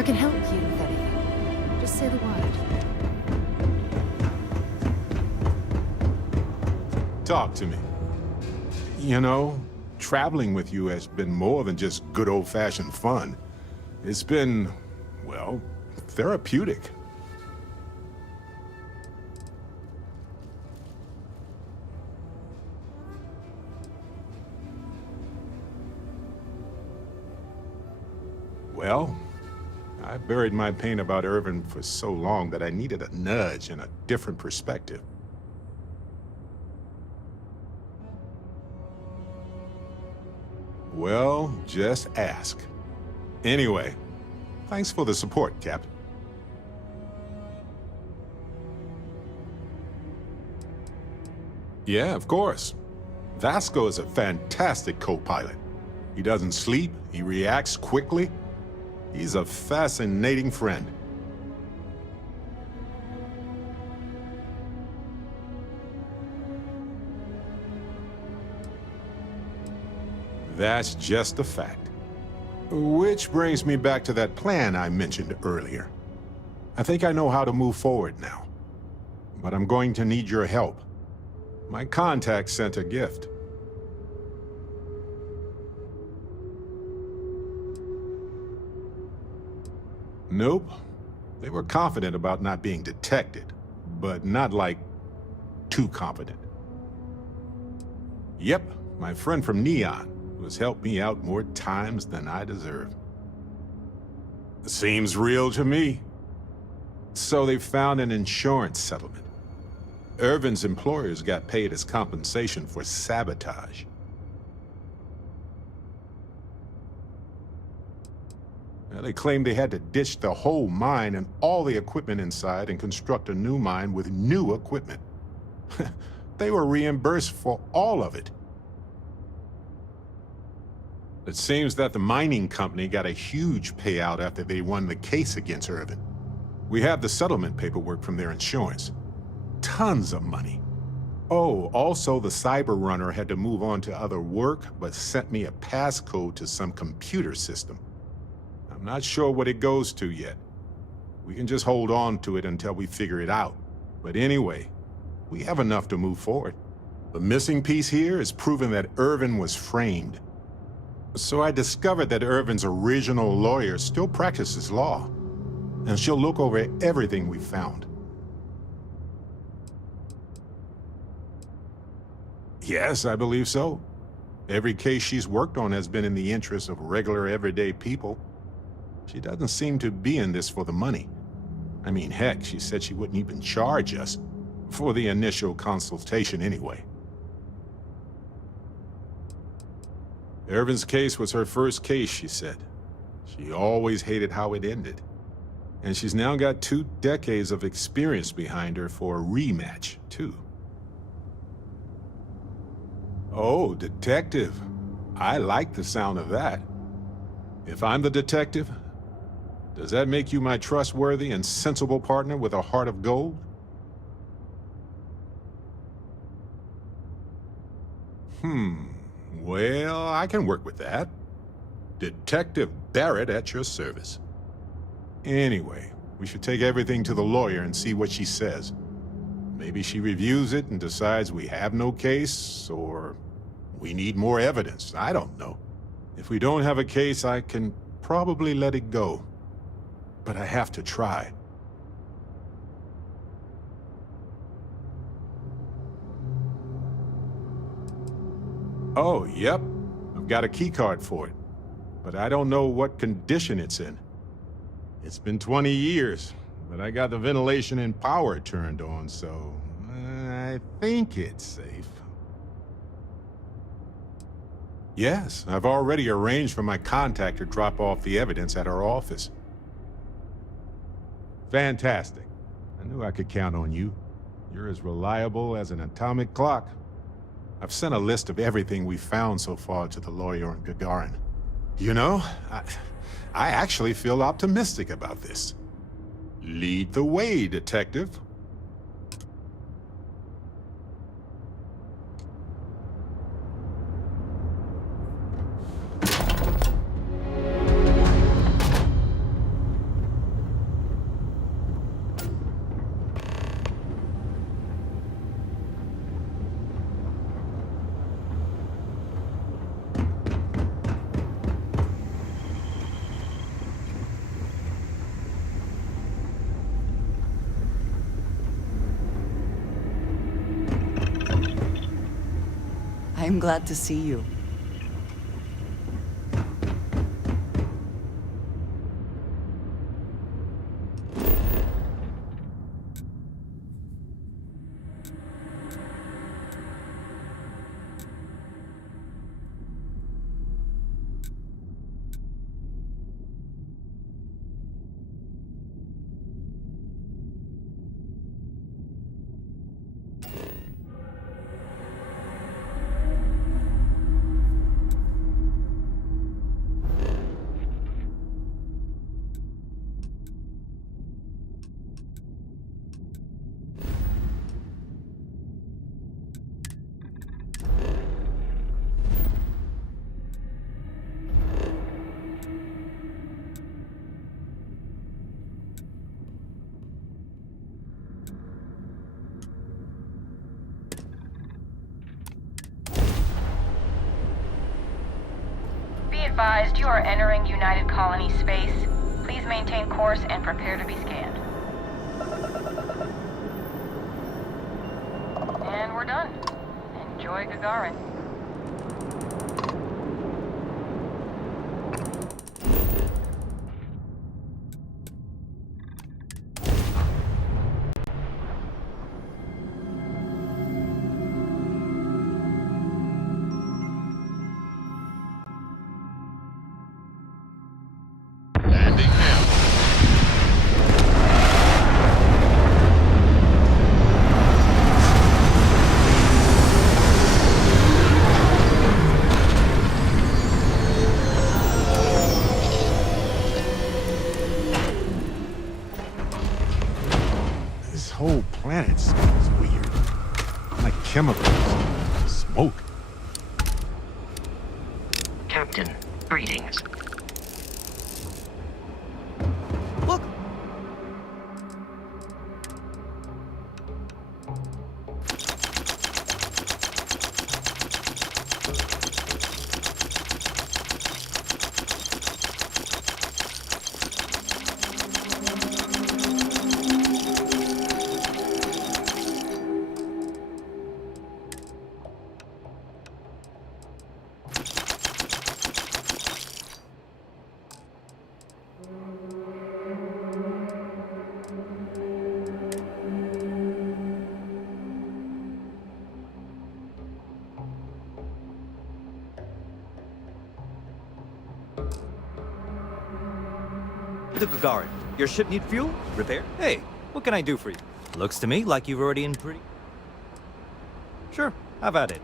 I can help you with anything, just say the word. Talk to me. You know, traveling with you has been more than just good old-fashioned fun. It's been, well, therapeutic. Well, I buried my pain about Irvin for so long that I needed a nudge and a different perspective. Well, just ask. Anyway, thanks for the support, Captain. Yeah, of course. Vasco is a fantastic co-pilot. He doesn't sleep, he reacts quickly. He's a fascinating friend. That's just a fact. Which brings me back to that plan I mentioned earlier. I think I know how to move forward now. But I'm going to need your help. My contact sent a gift. Nope. They were confident about not being detected, but not like too confident. Yep, my friend from Neon, who has helped me out more times than I deserve. Seems real to me. So they found an insurance settlement. Irvin's employers got paid as compensation for sabotage. Well, they claimed they had to ditch the whole mine and all the equipment inside and construct a new mine with new equipment. They were reimbursed for all of it. It seems that the mining company got a huge payout after they won the case against Irvin. We have the settlement paperwork from their insurance. Tons of money. Oh, also the cyber runner had to move on to other work, but sent me a passcode to some computer system. I'm not sure what it goes to yet. We can just hold on to it until we figure it out. But anyway, we have enough to move forward. The missing piece here is proving that Irvin was framed. So I discovered that Irvin's original lawyer still practices law, and she'll look over everything we found. Yes, I believe so. Every case she's worked on has been in the interest of regular, everyday people. She doesn't seem to be in this for the money. I mean, heck, she said she wouldn't even charge us for the initial consultation anyway. Irvin's case was her first case, she said. She always hated how it ended. And she's now got 2 decades of experience behind her for a rematch, too. Oh, detective. I like the sound of that. If I'm the detective, does that make you my trustworthy and sensible partner with a heart of gold? Well, I can work with that. Detective Barrett at your service. Anyway, we should take everything to the lawyer and see what she says. Maybe she reviews it and decides we have no case, or we need more evidence. I don't know. If we don't have a case, I can probably let it go. But I have to try. Oh, yep. I've got a keycard for it. But I don't know what condition it's in. It's been 20 years, but I got the ventilation and power turned on, so I think it's safe. Yes, I've already arranged for my contact to drop off the evidence at our office. Fantastic. I knew I could count on you. You're as reliable as an atomic clock. I've sent a list of everything we've found so far to the lawyer on Gagarin. You know, I actually feel optimistic about this. Lead the way, detective. I'm glad to see you. Be advised, you are entering United Colony space. Please maintain course and prepare to be scanned. And we're done. Enjoy Gagarin. Landing now. This whole planet smells weird. Like chemicals, smoke. Captain, greetings. Look! The Gagarin. Your ship need fuel? Repair? Hey, what can I do for you? Looks to me like you've already in pretty... Sure, have at it.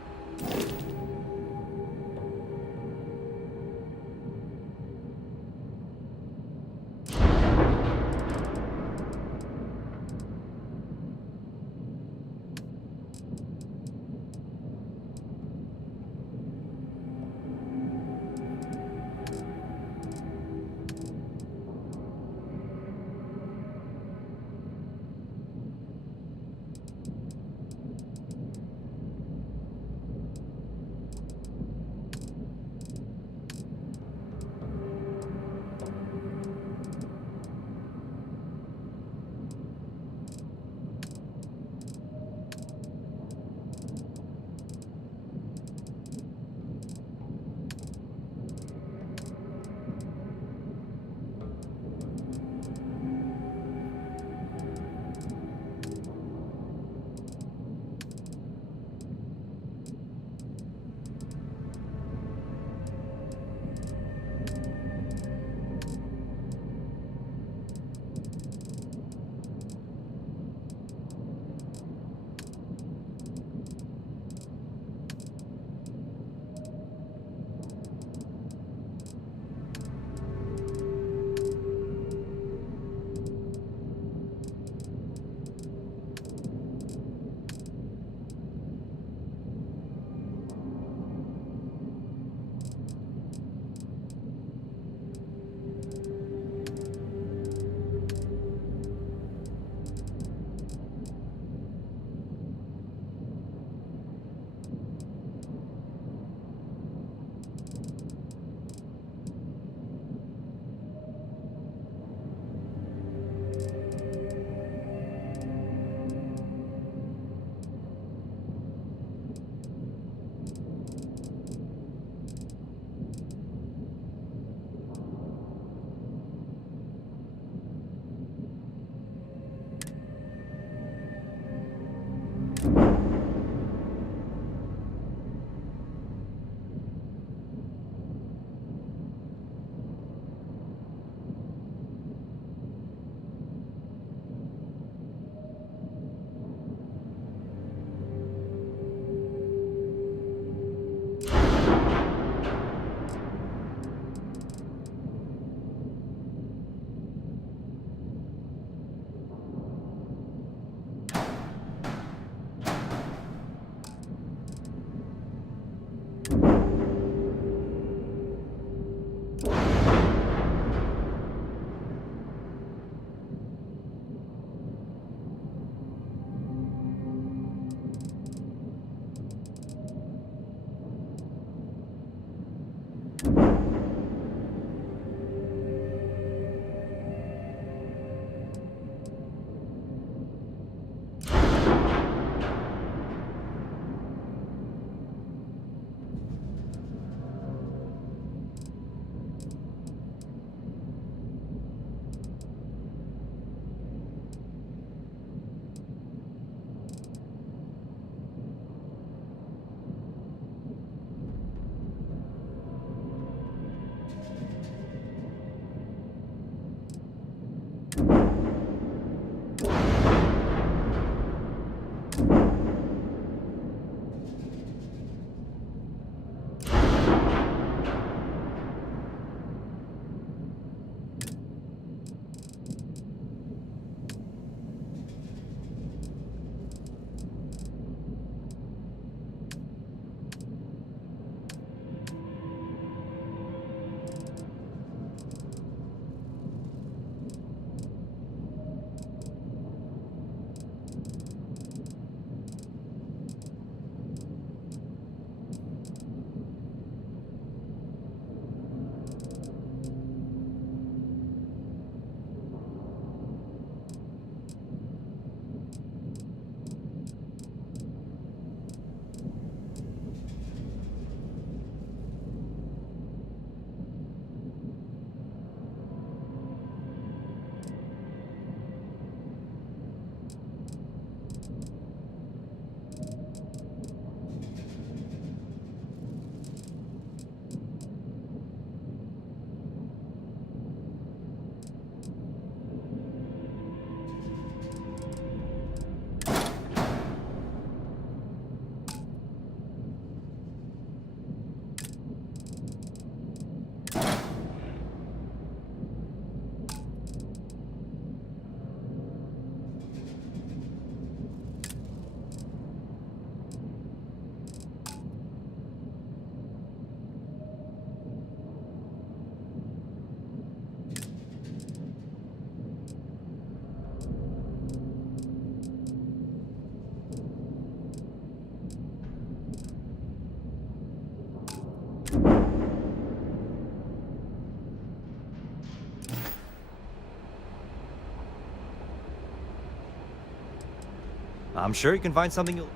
I'm sure you can find something you'll...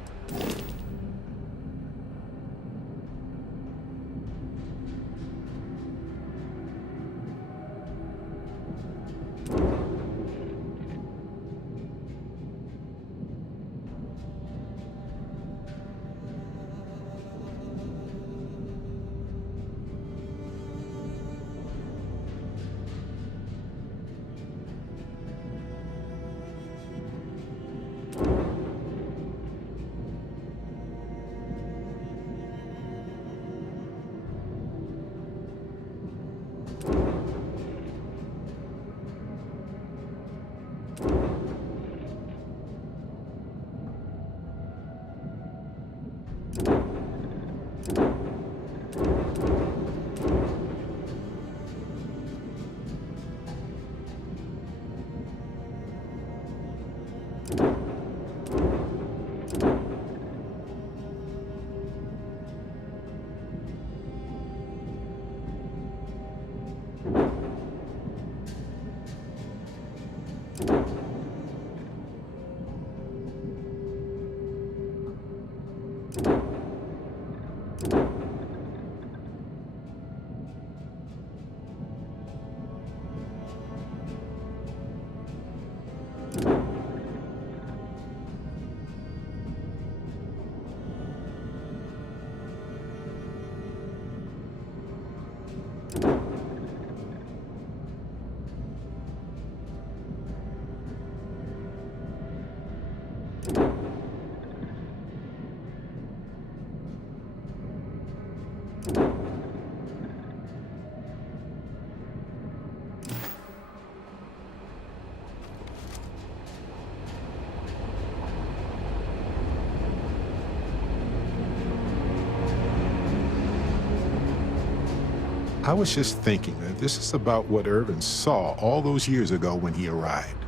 I was just thinking that this is about what Irvin saw all those years ago when he arrived.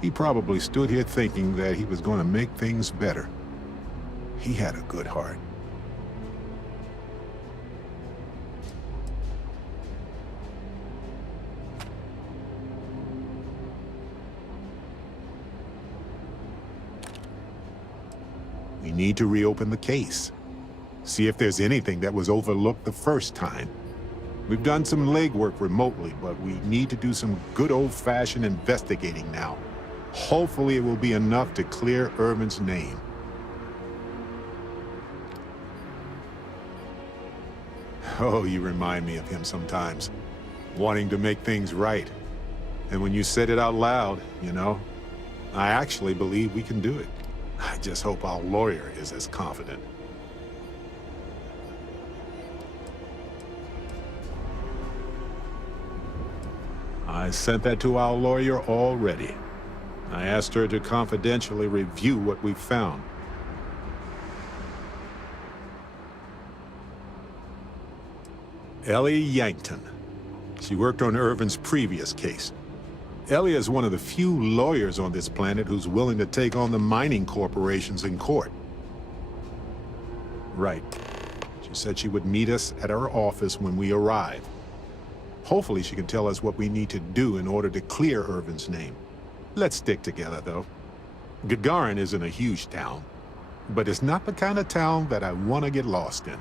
He probably stood here thinking that he was going to make things better. He had a good heart. We need to reopen the case. See if there's anything that was overlooked the first time. We've done some legwork remotely, but we need to do some good old-fashioned investigating now. Hopefully it will be enough to clear Irvin's name. Oh, you remind me of him sometimes, wanting to make things right. And when you said it out loud, you know, I actually believe we can do it. I just hope our lawyer is as confident. I sent that to our lawyer already. I asked her to confidentially review what we found. Ellie Yankton. She worked on Irvin's previous case. Ellie is one of the few lawyers on this planet who's willing to take on the mining corporations in court. Right. She said she would meet us at our office when we arrive. Hopefully she can tell us what we need to do in order to clear Irvin's name. Let's stick together, though. Gagarin isn't a huge town, but it's not the kind of town that I want to get lost in.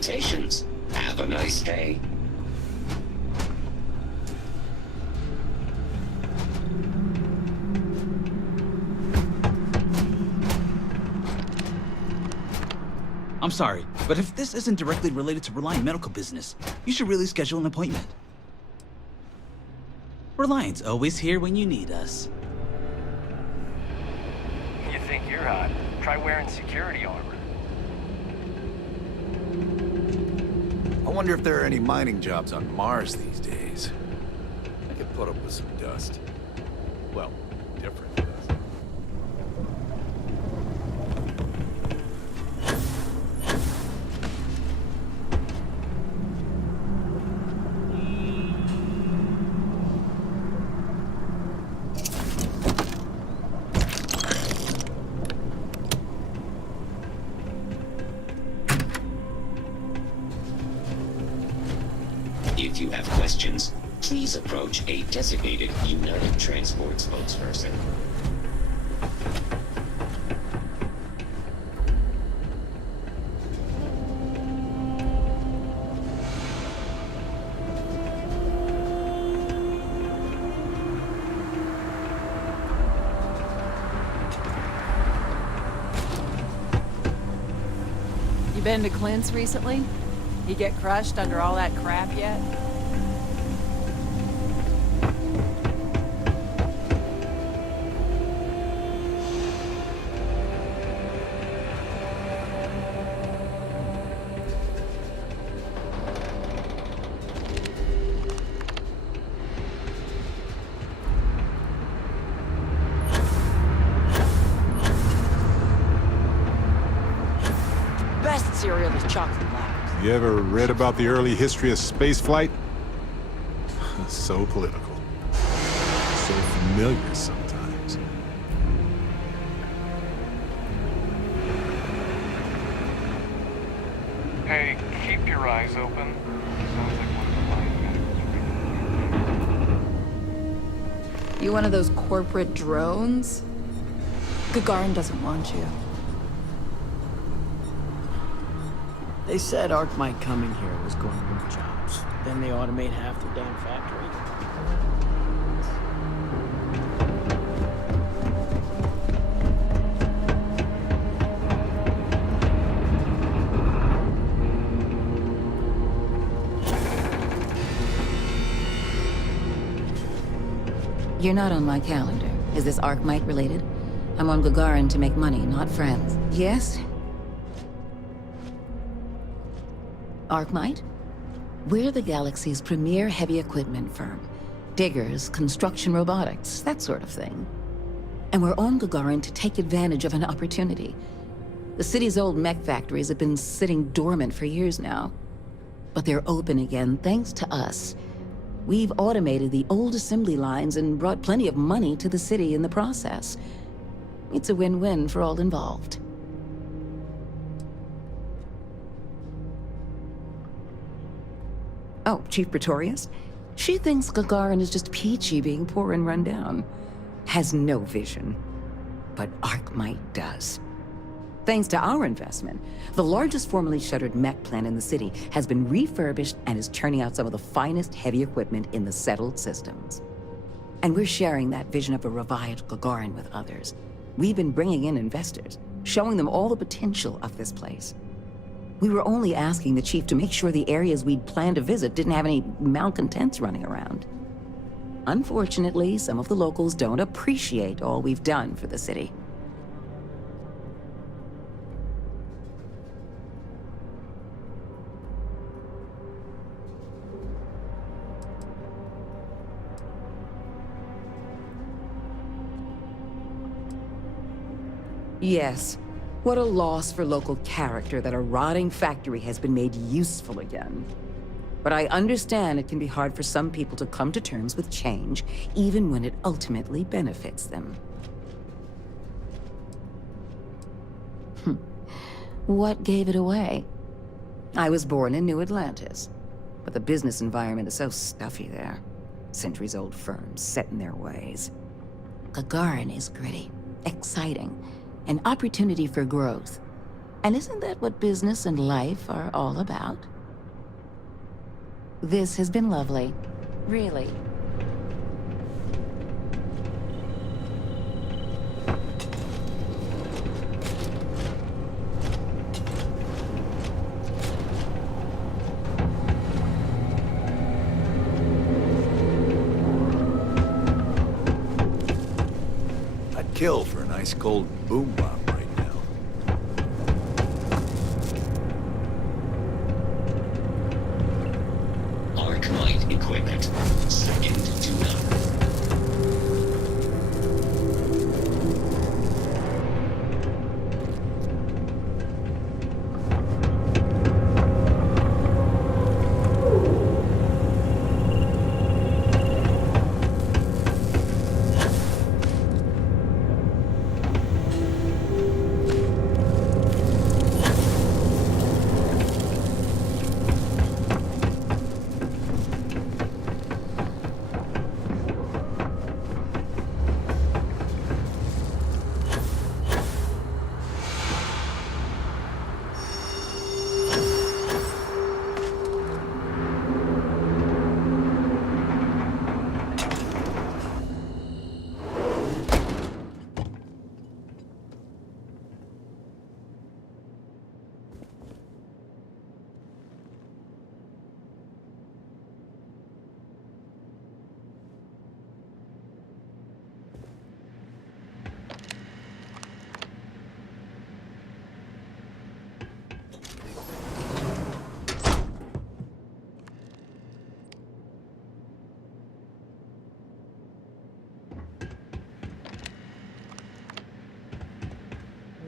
Salutations. Have a nice day. I'm sorry, but if this isn't directly related to Reliant medical business, you should really schedule an appointment. Reliant's always here when you need us. You think you're hot? Try wearing security armor. I wonder if there are any mining jobs on Mars these days. I could put up with some dust. Well, different dust. If you have questions, please approach a designated United Transport spokesperson. You been to Clint's recently? He get crushed under all that crap yet? Best cereal is chocolate labs. You ever read about the early history of spaceflight? So political. So familiar sometimes. Hey, keep your eyes open. Sounds like one of the line. You one of those corporate drones? Gagarin doesn't want you. They said Arcmite coming here was going to move jobs. Then they automate half the damn factory. You're not on my calendar. Is this Arcmite related? I'm on Gagarin to make money, not friends. Yes? Arcmite? We're the galaxy's premier heavy equipment firm. Diggers, construction robotics, that sort of thing. And we're on Gagarin to take advantage of an opportunity. The city's old mech factories have been sitting dormant for years now. But they're open again thanks to us. We've automated the old assembly lines and brought plenty of money to the city in the process. It's a win-win for all involved. Oh, Chief Pretorius? She thinks Gagarin is just peachy being poor and run down. Has no vision. But Arcmite does. Thanks to our investment, the largest formerly shuttered mech plant in the city has been refurbished and is churning out some of the finest heavy equipment in the settled systems. And we're sharing that vision of a revived Gagarin with others. We've been bringing in investors, showing them all the potential of this place. We were only asking the chief to make sure the areas we'd planned to visit didn't have any malcontents running around. Unfortunately, some of the locals don't appreciate all we've done for the city. Yes. What a loss for local character that a rotting factory has been made useful again. But I understand it can be hard for some people to come to terms with change, even when it ultimately benefits them. What gave it away? I was born in New Atlantis, but the business environment is so stuffy there. Centuries-old firms set in their ways. Gagarin is gritty, exciting, an opportunity for growth. And isn't that what business and life are all about? This has been lovely. Really. I'd kill for a nice cold boom bomb right now. Arclight equipment. Second to none.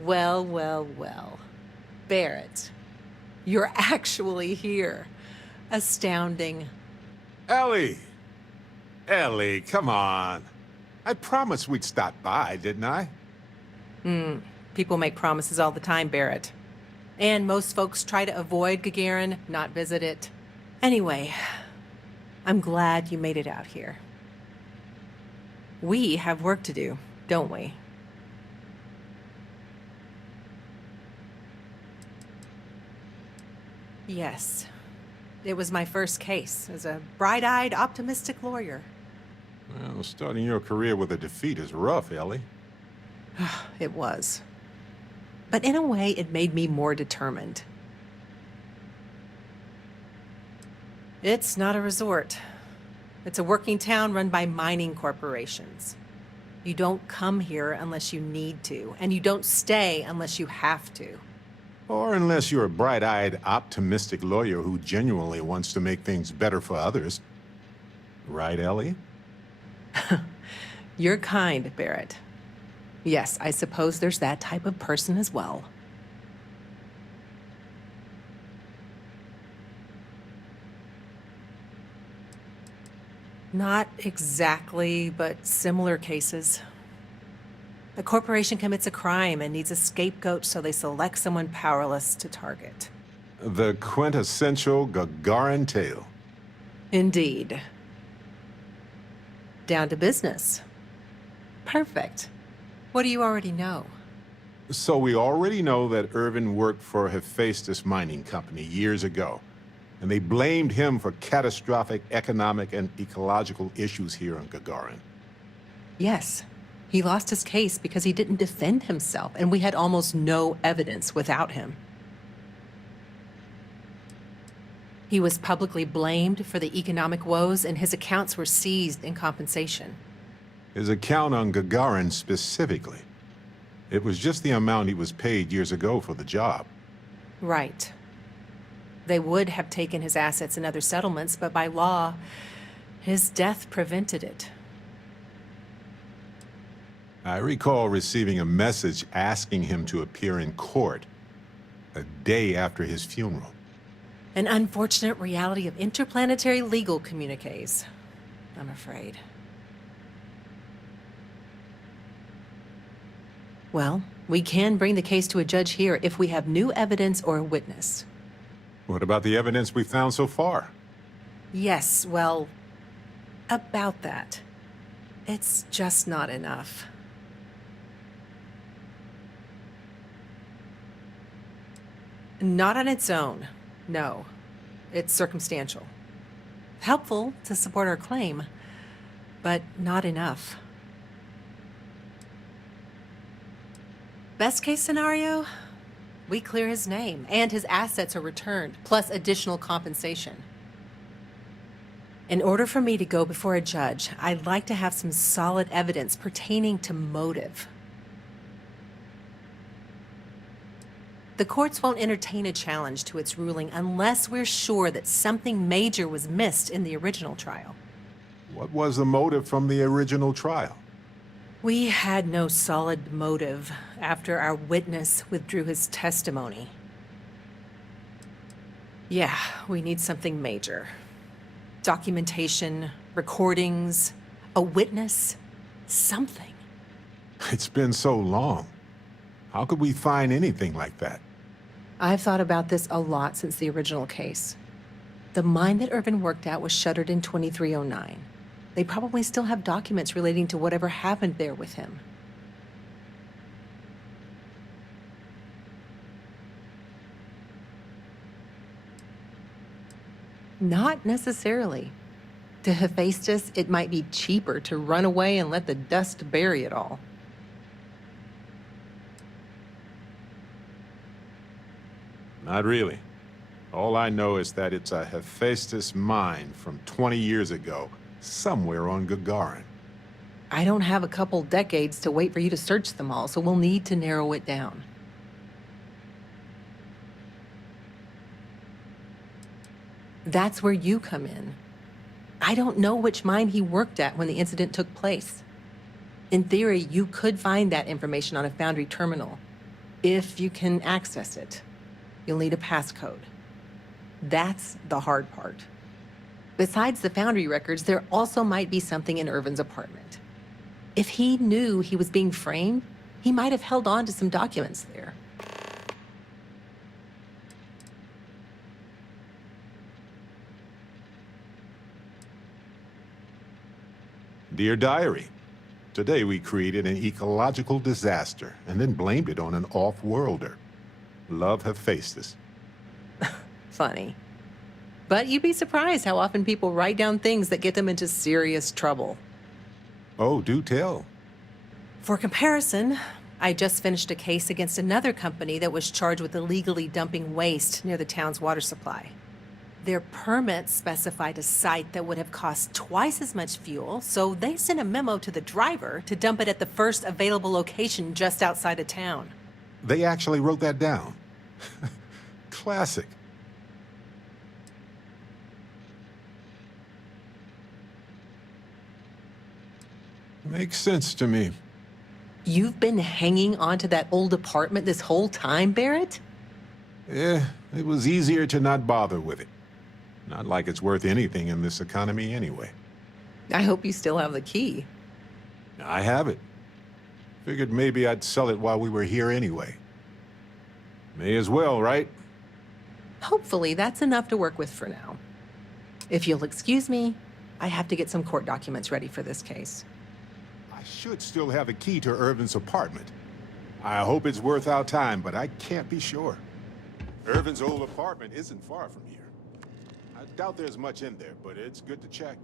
Well, well, well. Barrett, you're actually here. Astounding. Ellie! Ellie, come on. I promised we'd stop by, didn't I? People make promises all the time, Barrett. And most folks try to avoid Gagarin, not visit it. Anyway, I'm glad you made it out here. We have work to do, don't we? Yes. It was my first case as a bright-eyed, optimistic lawyer. Well, starting your career with a defeat is rough, Ellie. It was. But in a way, it made me more determined. It's not a resort. It's a working town run by mining corporations. You don't come here unless you need to, and you don't stay unless you have to. Or unless you're a bright-eyed, optimistic lawyer who genuinely wants to make things better for others. Right, Ellie? You're kind, Barrett. Yes, I suppose there's that type of person as well. Not exactly, but similar cases. A corporation commits a crime and needs a scapegoat, so they select someone powerless to target. The quintessential Gagarin tale. Indeed. Down to business. Perfect. What do you already know? So we already know that Irvin worked for Hephaestus Mining Company years ago, and they blamed him for catastrophic economic and ecological issues here on Gagarin. Yes. He lost his case because he didn't defend himself, and we had almost no evidence without him. He was publicly blamed for the economic woes, and his accounts were seized in compensation. His account on Gagarin specifically. It was just the amount he was paid years ago for the job. Right. They would have taken his assets and other settlements, but by law, his death prevented it. I recall receiving a message asking him to appear in court a day after his funeral. An unfortunate reality of interplanetary legal communiques, I'm afraid. Well, we can bring the case to a judge here if we have new evidence or a witness. What about the evidence we found so far? Yes, well, about that. It's just not enough. Not on its own, no. It's circumstantial. Helpful to support our claim, but not enough. Best case scenario, we clear his name and his assets are returned, plus additional compensation. In order for me to go before a judge, I'd like to have some solid evidence pertaining to motive. The courts won't entertain a challenge to its ruling unless we're sure that something major was missed in the original trial. What was the motive from the original trial? We had no solid motive after our witness withdrew his testimony. Yeah, we need something major. Documentation, recordings, a witness, something. It's been so long. How could we find anything like that? I've thought about this a lot since the original case. The mine that Irvin worked at was shuttered in 2309. They probably still have documents relating to whatever happened there with him. Not necessarily. To Hephaestus, it might be cheaper to run away and let the dust bury it all. Not really. All I know is that it's a Hephaestus mine from 20 years ago, somewhere on Gagarin. I don't have a couple decades to wait for you to search them all, so we'll need to narrow it down. That's where you come in. I don't know which mine he worked at when the incident took place. In theory, you could find that information on a Foundry terminal, if you can access it. You'll need a passcode. That's the hard part. Besides the Foundry records, there also might be something in Irvin's apartment. If he knew he was being framed, he might have held on to some documents there. Dear Diary, today we created an ecological disaster and then blamed it on an off-worlder. Love Hephaestus. Funny. But you'd be surprised how often people write down things that get them into serious trouble. Oh, do tell. For comparison, I just finished a case against another company that was charged with illegally dumping waste near the town's water supply. Their permits specified a site that would have cost twice as much fuel, so they sent a memo to the driver to dump it at the first available location just outside of town. They actually wrote that down. Classic. Makes sense to me. You've been hanging on to that old apartment this whole time, Barrett? Yeah, it was easier to not bother with it. Not like it's worth anything in this economy anyway. I hope you still have the key. I have it. Figured maybe I'd sell it while we were here anyway. May as well, right? Hopefully that's enough to work with for now. If you'll excuse me, I have to get some court documents ready for this case. I should still have the key to Irvin's apartment. I hope it's worth our time, but I can't be sure. Irvin's old apartment isn't far from here. I doubt there's much in there, but it's good to check.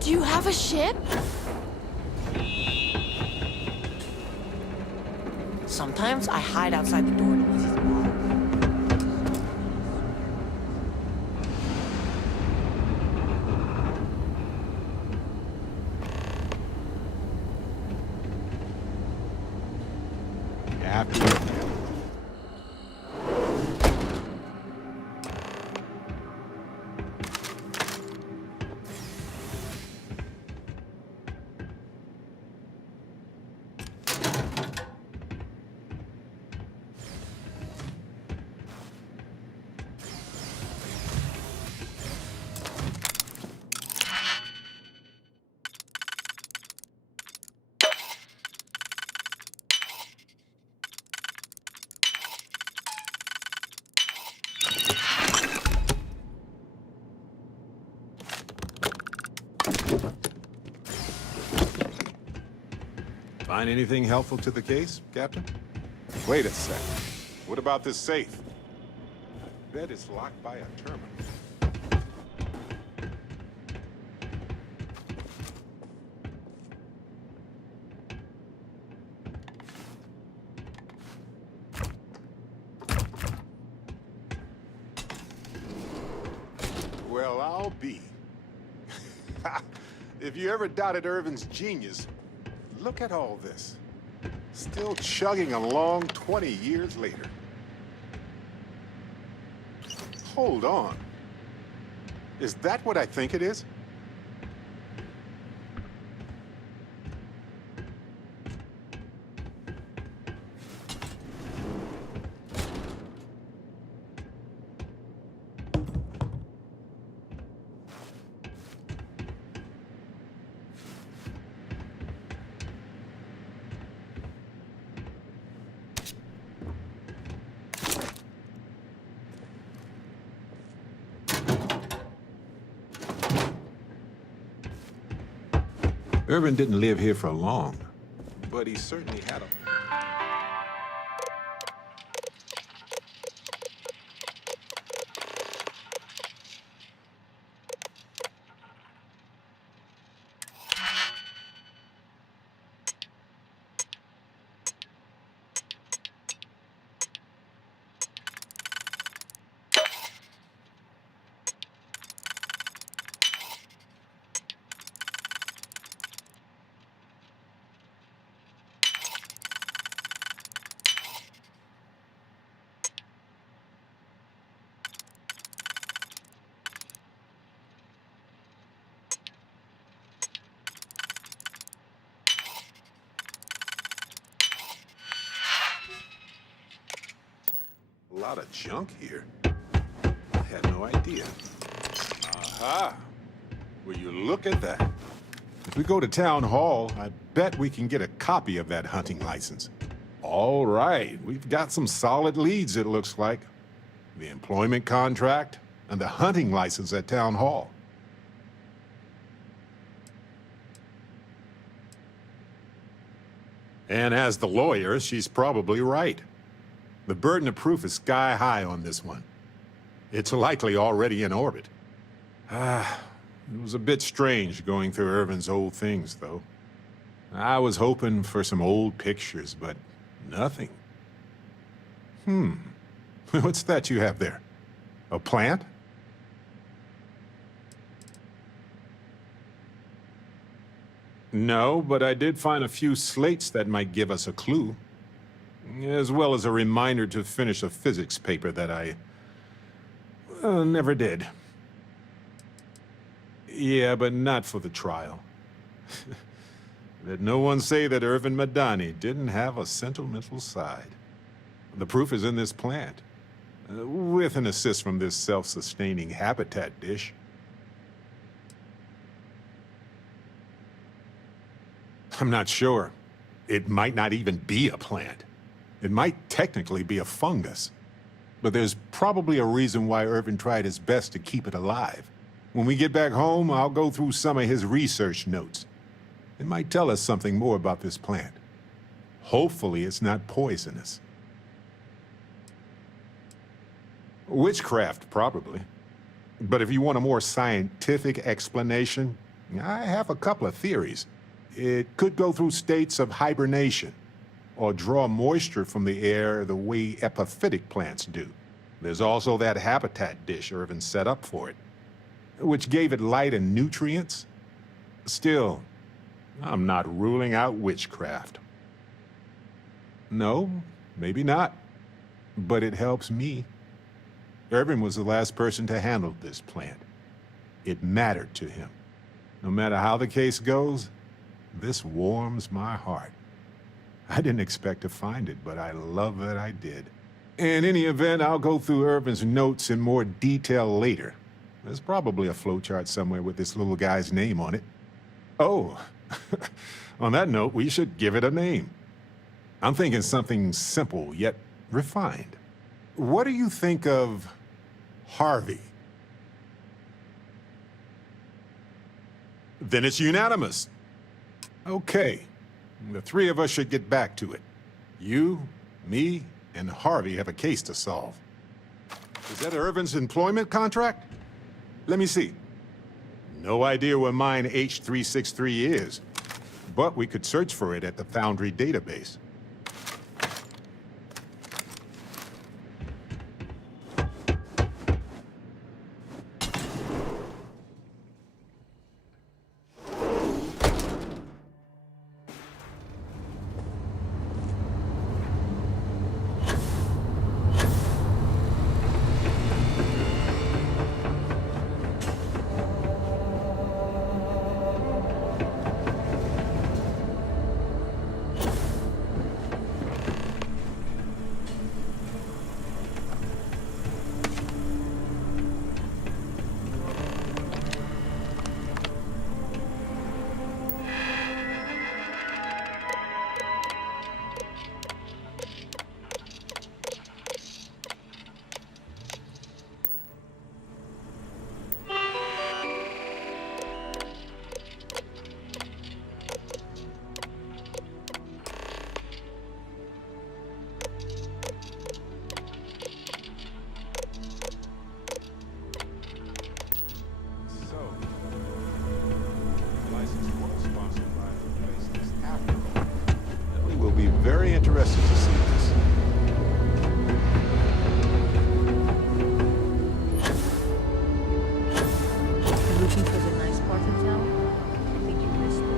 Do you have a ship? Sometimes I hide outside the door to listen to mom. Find anything helpful to the case, Captain? Wait a sec. What about this safe? I bet it's locked by a terminal. Well, I'll be. If you ever doubted Irvin's genius, look at all this. Still chugging along 20 years later. Hold on. Is that what I think it is? Irvin didn't live here for long, but he certainly had a... A lot of junk here. I had no idea. Aha! Will you look at that? If we go to Town Hall, I bet we can get a copy of that hunting license. All right, we've got some solid leads, it looks like. The employment contract and the hunting license at Town Hall. And as the lawyer, she's probably right. The burden of proof is sky high on this one. It's likely already in orbit. It was a bit strange going through Irvin's old things, though. I was hoping for some old pictures, but nothing. What's that you have there? A plant? No, but I did find a few slates that might give us a clue. As well as a reminder to finish a physics paper that I never did. Yeah, but not for the trial. Let no one say that Irvin Madani didn't have a sentimental side. The proof is in this plant, with an assist from this self-sustaining habitat dish. I'm not sure. It might not even be a plant. It might technically be a fungus. But there's probably a reason why Irvin tried his best to keep it alive. When we get back home, I'll go through some of his research notes. It might tell us something more about this plant. Hopefully it's not poisonous. Witchcraft, probably. But if you want a more scientific explanation, I have a couple of theories. It could go through states of hibernation, or draw moisture from the air the way epiphytic plants do. There's also that habitat dish Irvin set up for it, which gave it light and nutrients. Still, I'm not ruling out witchcraft. No, maybe not, but it helps me. Irvin was the last person to handle this plant. It mattered to him. No matter how the case goes, this warms my heart. I didn't expect to find it, but I love that I did. In any event, I'll go through Irvin's notes in more detail later. There's probably a flowchart somewhere with this little guy's name on it. Oh, on that note, we should give it a name. I'm thinking something simple, yet refined. What do you think of Harvey? Then it's unanimous. Okay. The three of us should get back to it. You, me, and Harvey have a case to solve. Is that Irvin's employment contract? Let me see. No idea where mine H363 is, but we could search for it at the Foundry database. Very interested to see this. You're looking for the nice part of town? I think you missed it.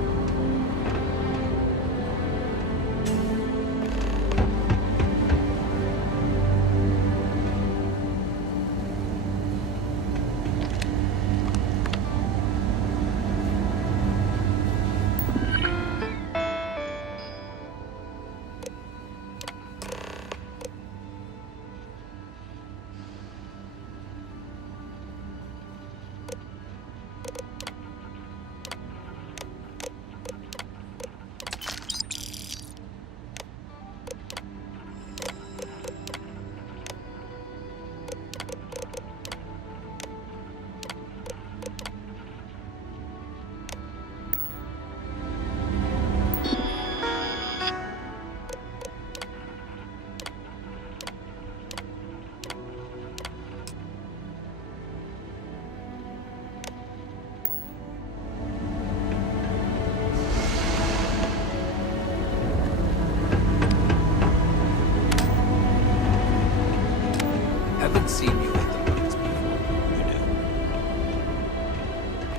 Haven't seen you hit the buttons before. You do.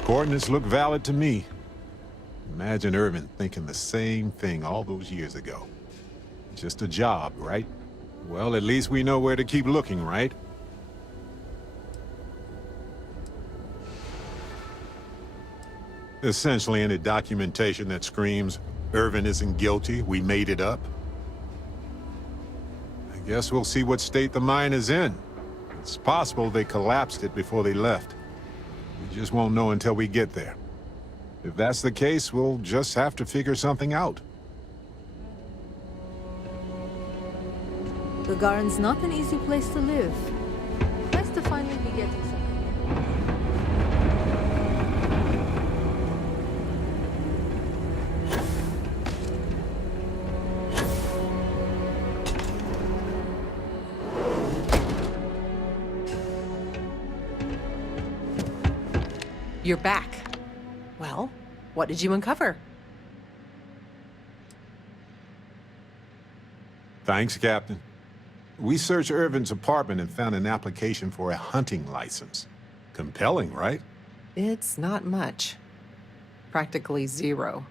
Coordinates look valid to me. Imagine Irvin thinking the same thing all those years ago. Just a job, right? Well, at least we know where to keep looking, right? Essentially any documentation that screams, Irvin isn't guilty, we made it up. I guess we'll see what state the mine is in. It's possible they collapsed it before they left. We just won't know until we get there. If that's the case, we'll just have to figure something out. Gagarin's not an easy place to live. Nice to finally be getting something. You're back. Well, what did you uncover? Thanks, Captain. We searched Irvin's apartment and found an application for a hunting license. Compelling, right? It's not much. Practically zero.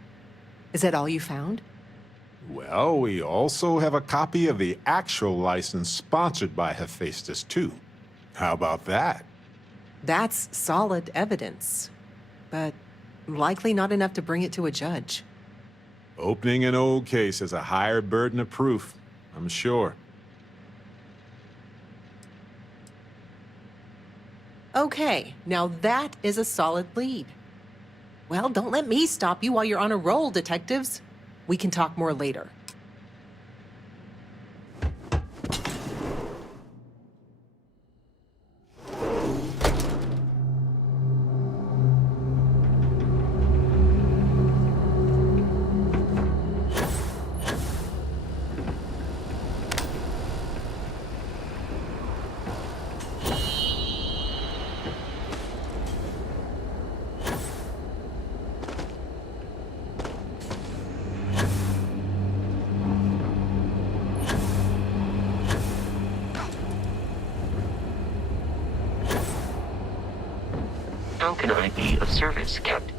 Is that all you found? Well, we also have a copy of the actual license sponsored by Hephaestus, too. How about that? That's solid evidence, but likely not enough to bring it to a judge. Opening an old case is a higher burden of proof, I'm sure. Okay, now that is a solid lead. Well, don't let me stop you while you're on a roll, detectives. We can talk more later. can I be of service, Captain?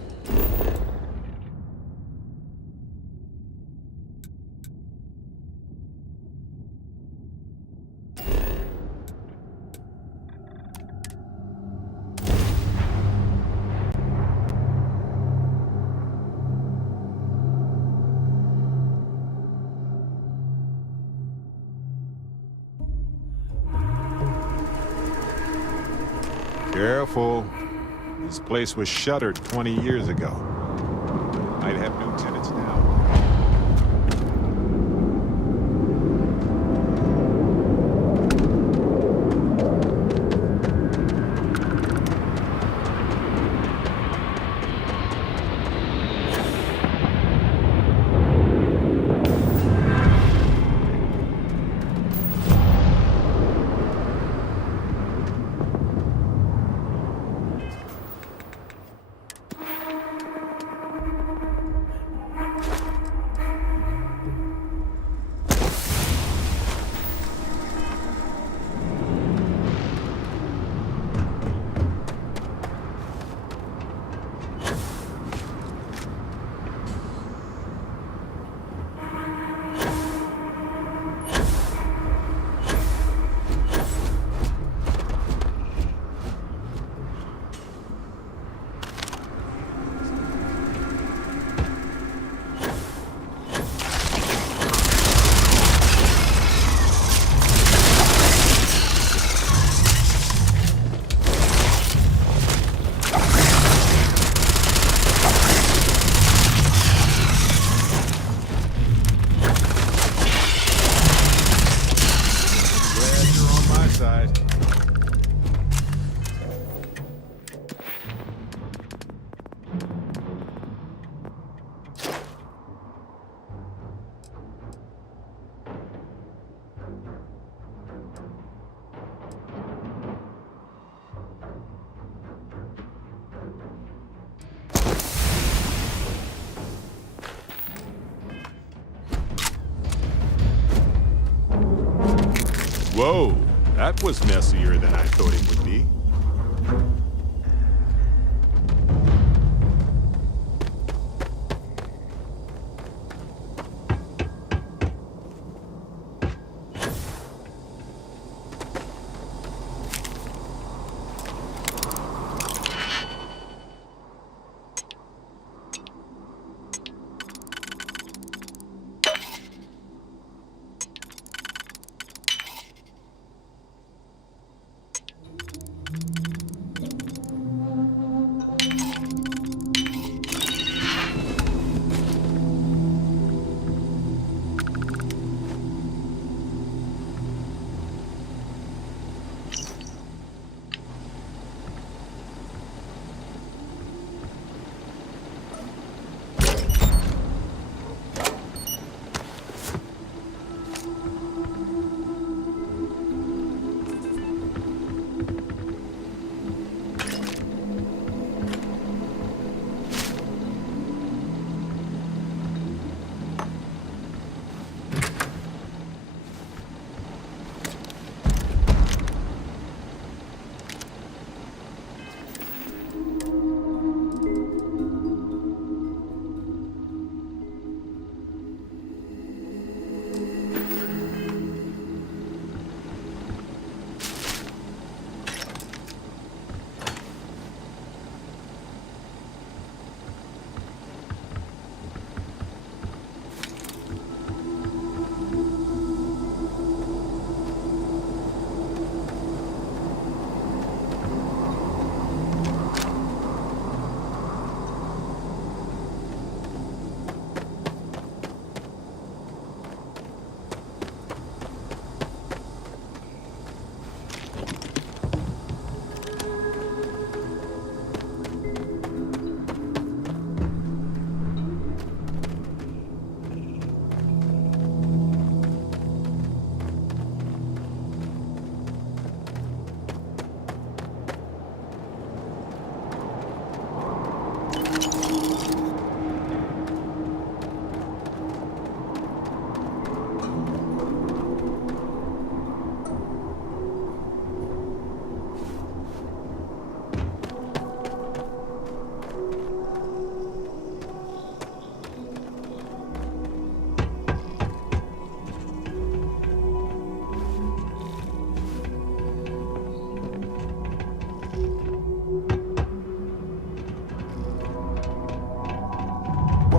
Careful. This place was shuttered 20 years ago. Might have new tenants now. Whoa, that was messier than I thought it would be.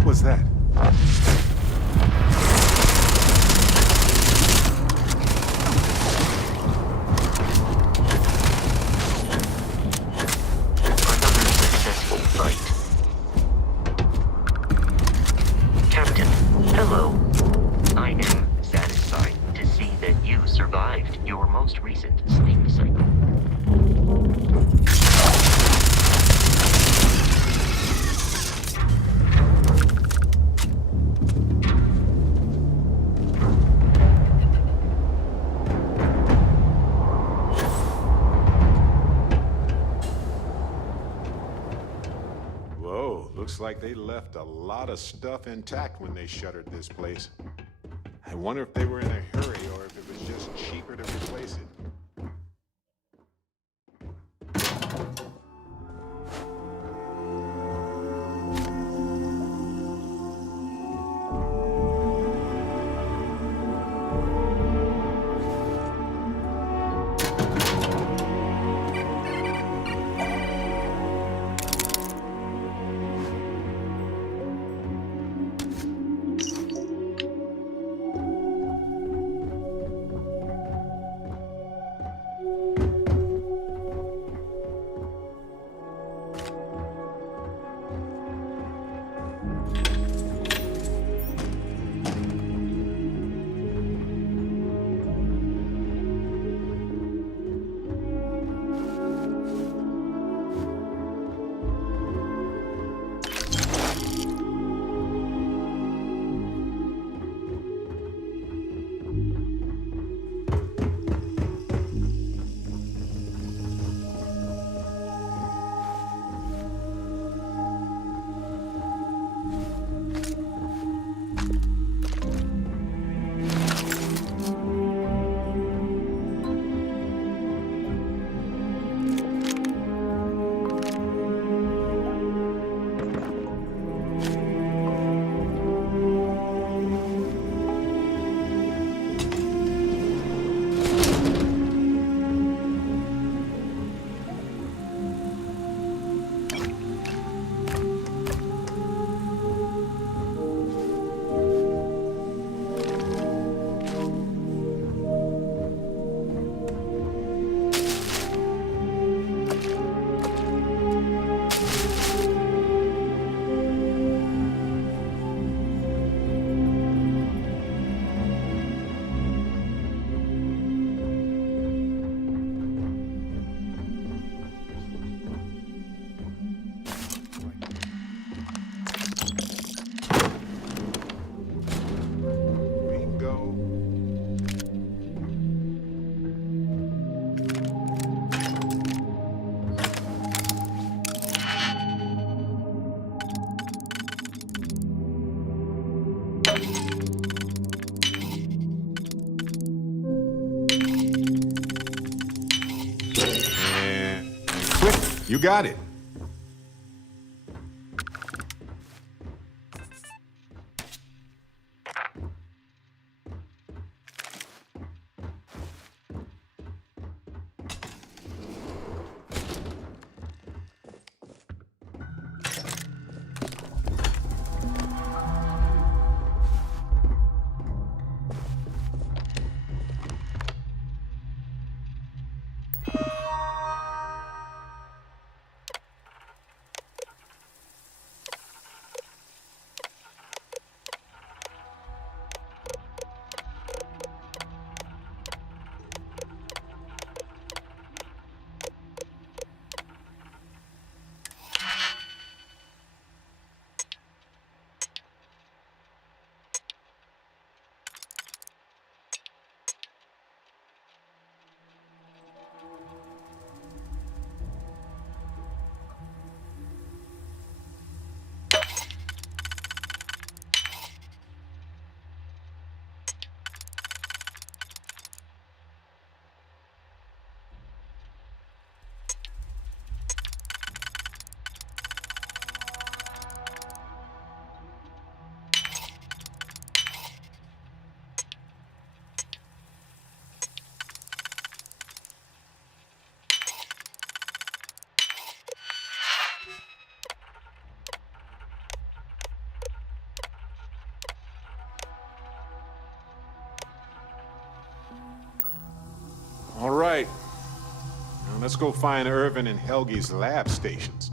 was that? Another successful fight. Captain, hello. I am satisfied to see that you survived your most recent sleep cycle. Whoa, looks like they left a lot of stuff intact when they shuttered this place. I wonder if they were in a hurry or if it was just cheaper to replace it. You got it. Let's go find Irvin and Helge's lab stations.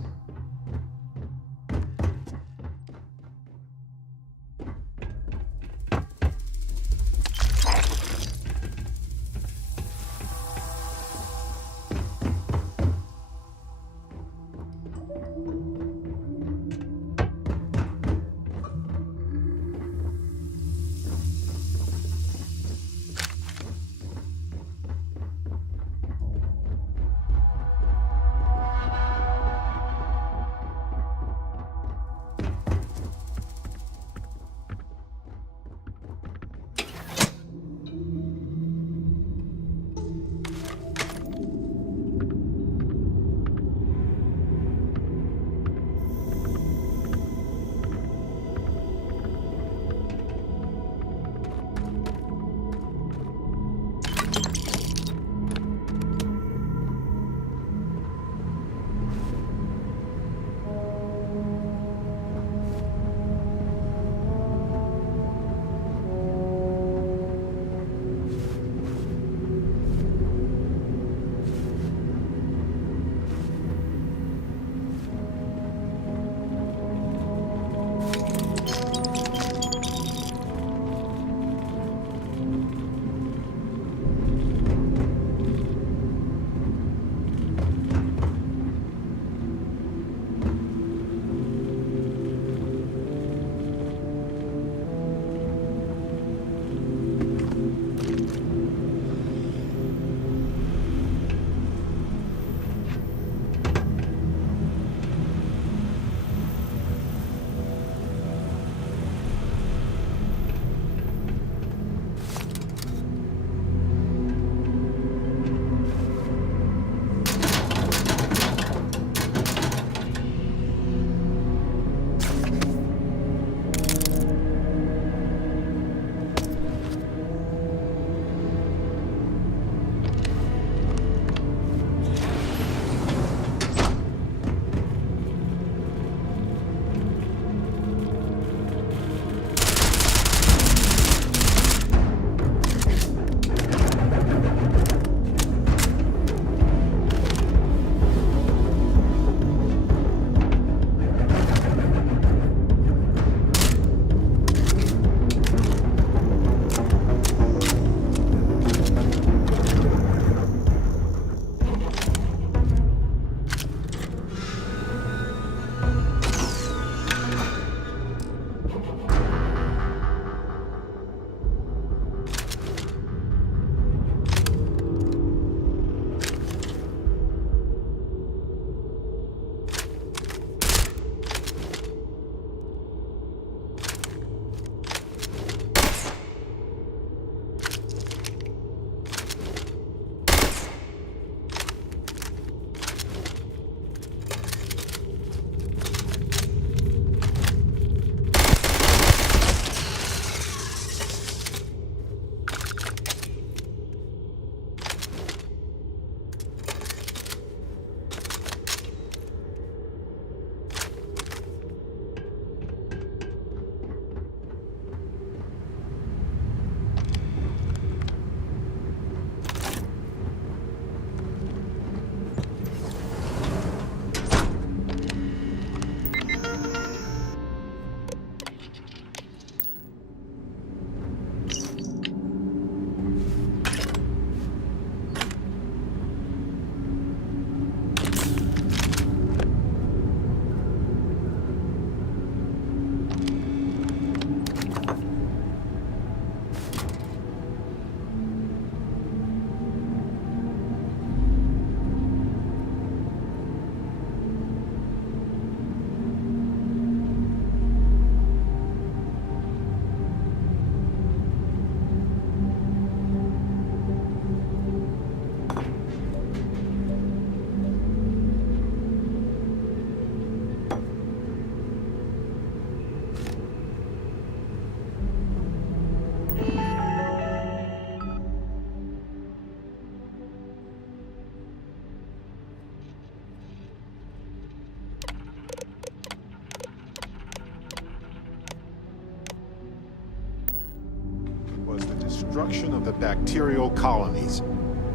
Destruction of the bacterial colonies,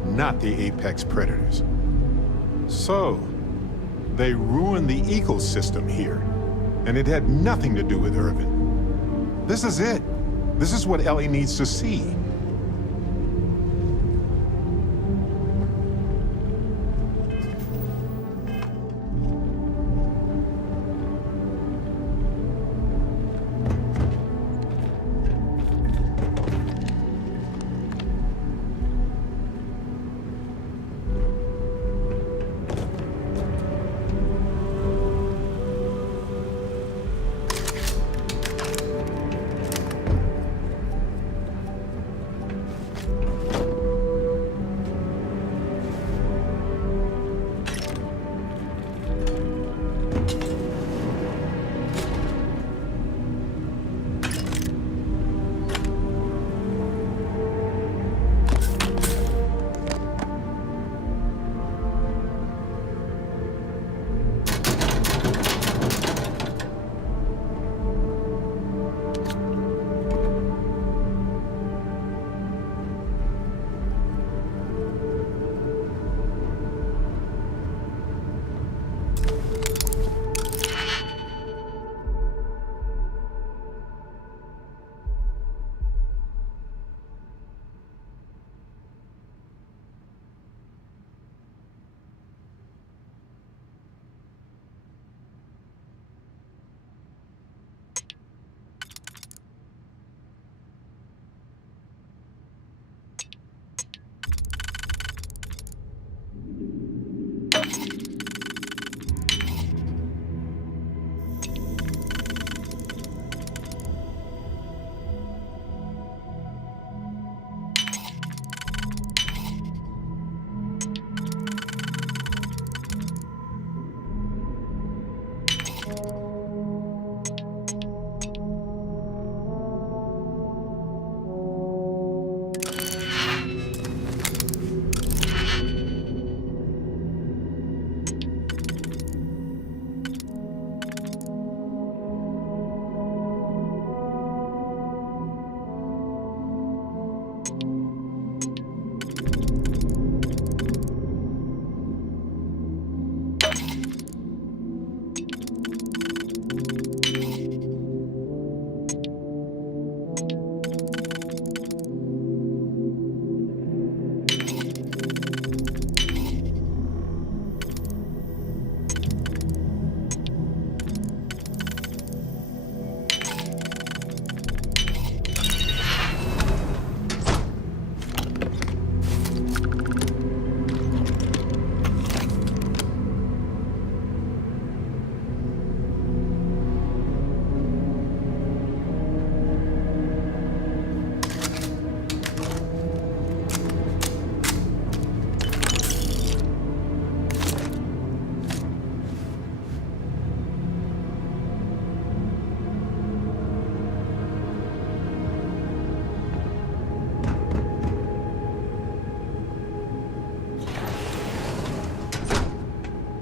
not the apex predators. So, they ruined the ecosystem here, and it had nothing to do with Irvin. This is it. This is what Ellie needs to see.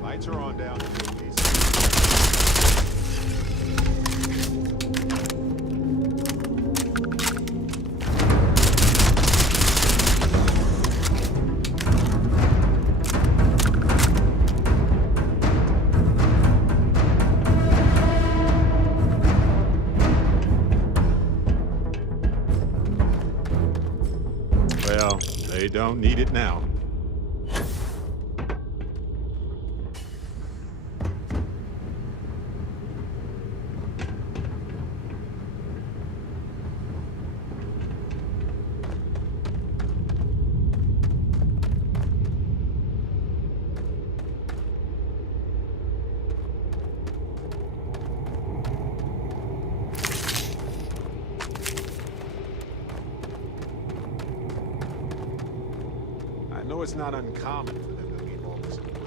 Lights are on down here, please. Well, they don't need it now. I know it's not uncommon for them to leave all this equipment.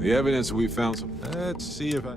The evidence we found. Let's see if I.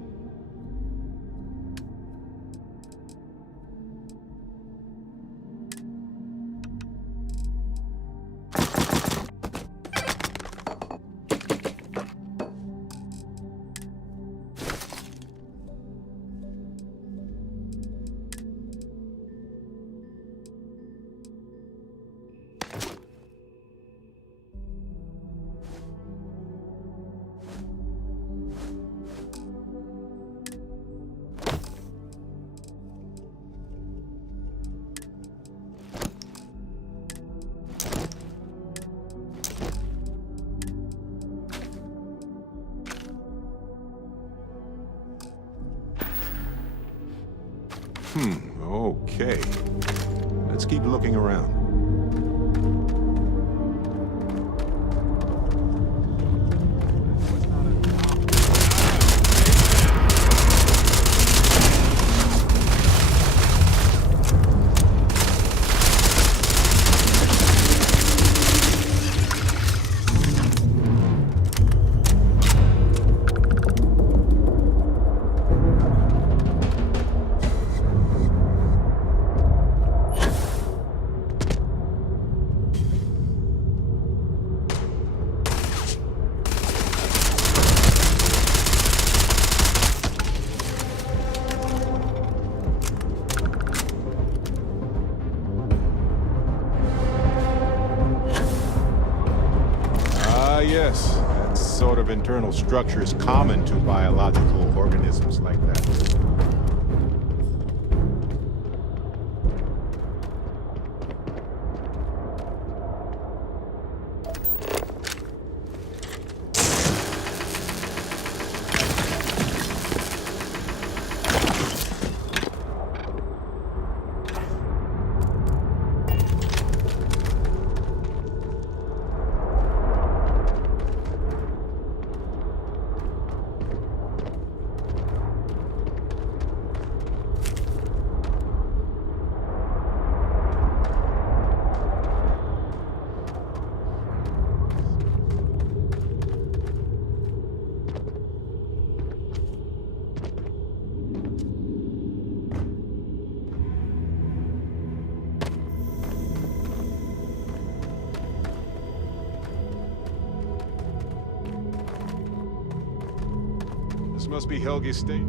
Okay. Let's keep looking around. Yes, that sort of internal structure is common to biological organisms like that. This must be Helge's state.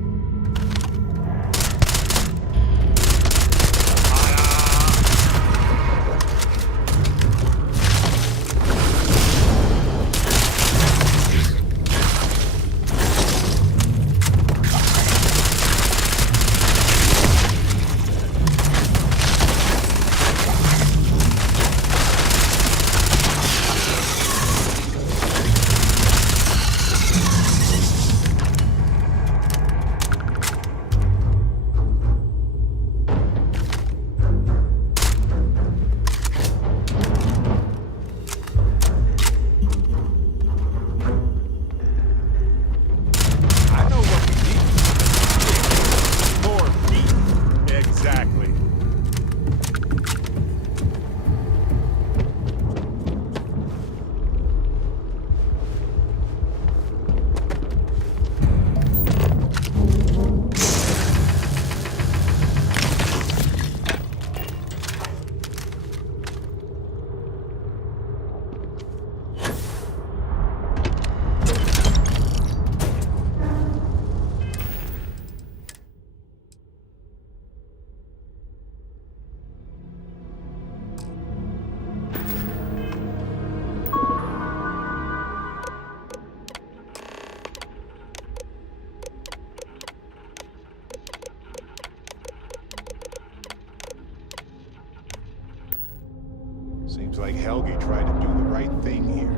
Seems like Helge tried to do the right thing here.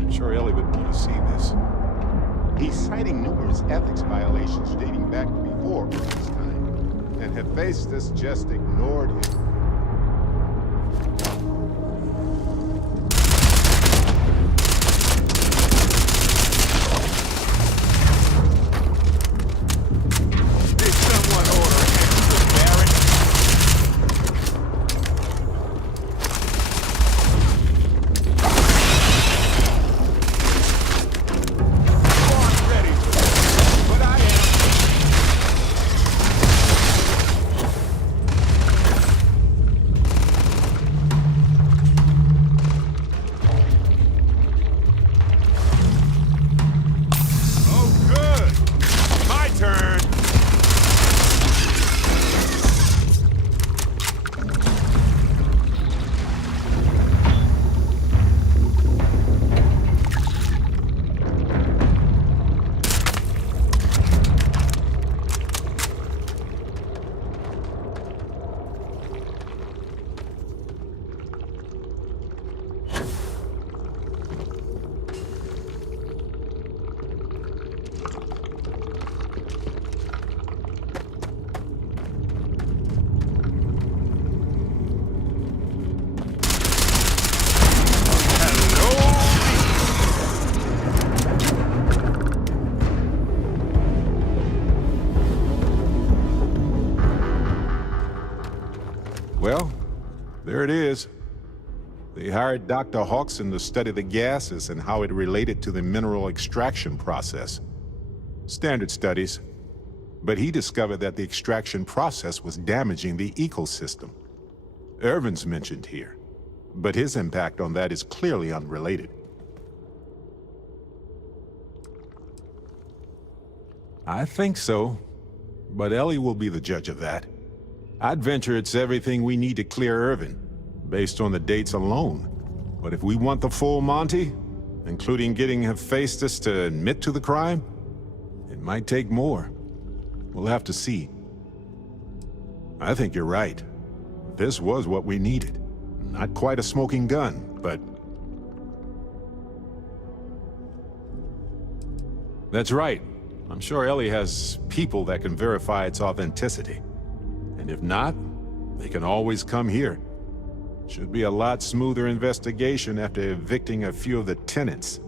I'm sure Ellie would want to see this. He's citing numerous ethics violations dating back to before Earth's time, and Hephaestus just ignored him. Well, there it is. They hired Dr. Hawkson to study the gases and how it related to the mineral extraction process. Standard studies. But he discovered that the extraction process was damaging the ecosystem. Irvin's mentioned here, but his impact on that is clearly unrelated. I think so, but Ellie will be the judge of that. I'd venture it's everything we need to clear Irvin, based on the dates alone. But if we want the full Monty, including getting Hephaestus to admit to the crime, it might take more. We'll have to see. I think you're right. This was what we needed. Not quite a smoking gun, but... That's right. I'm sure Ellie has people that can verify its authenticity. And if not, they can always come here. Should be a lot smoother investigation after evicting a few of the tenants.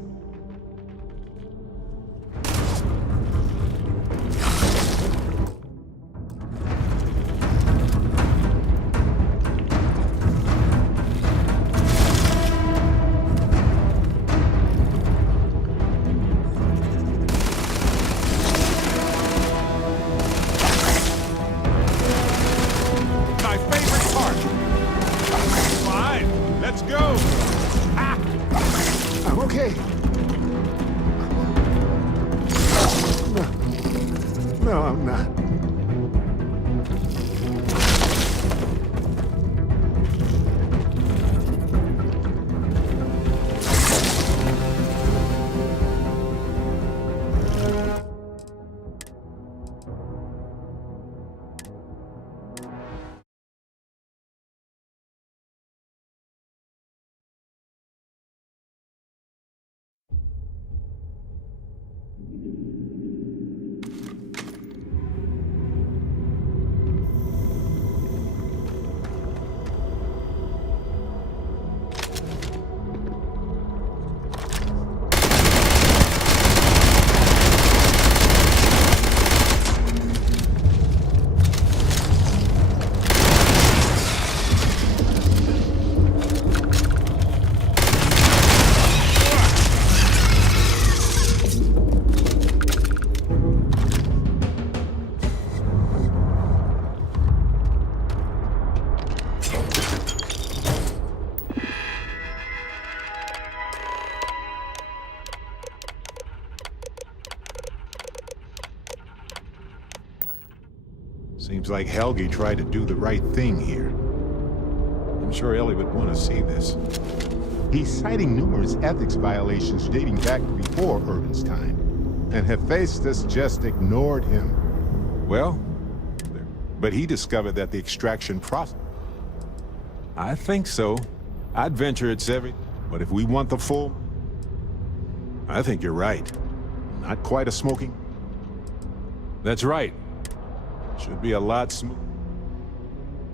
No, I'm not. Seems like Helge tried to do the right thing here. I'm sure Ellie would want to see this. He's citing numerous ethics violations dating back to before Irvin's time, and Hephaestus just ignored him. Well, but he discovered that the extraction process... I think so. I'd venture it's every... But if we want the full... I think you're right. Not quite a smoking... That's right. Should be a lot smooth.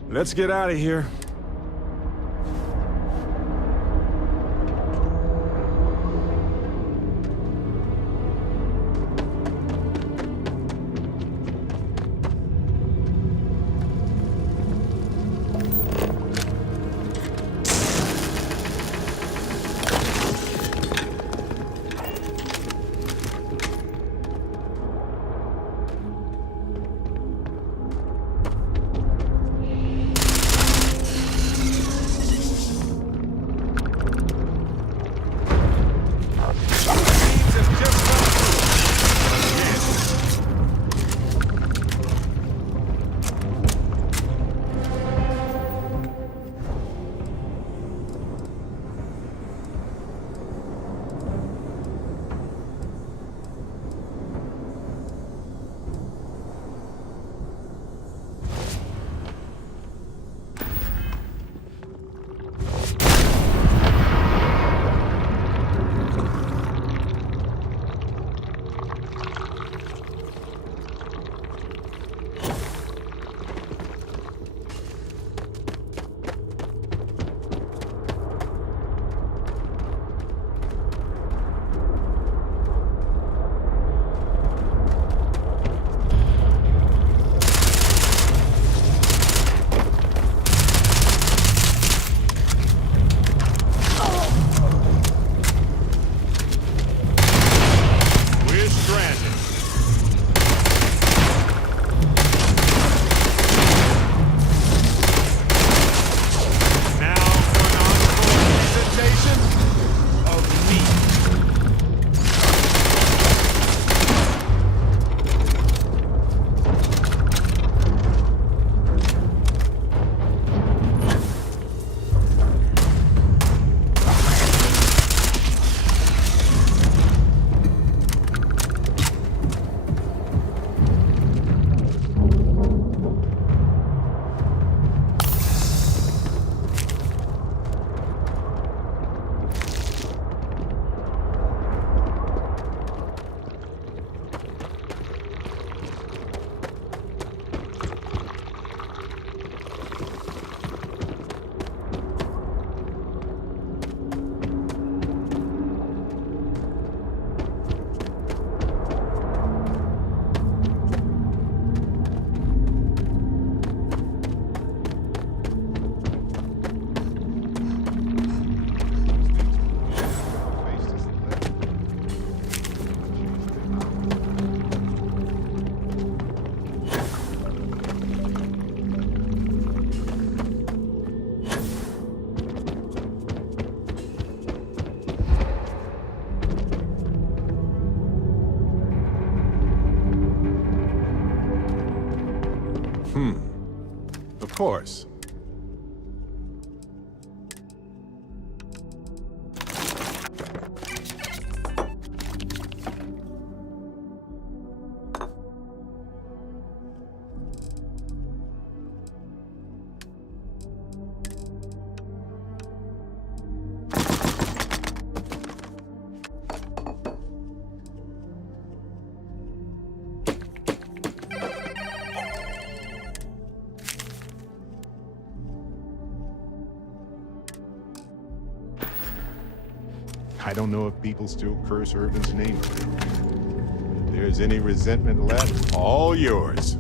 Let's get out of here. course. I don't know if people still curse Irvin's name. If there's any resentment left, all yours.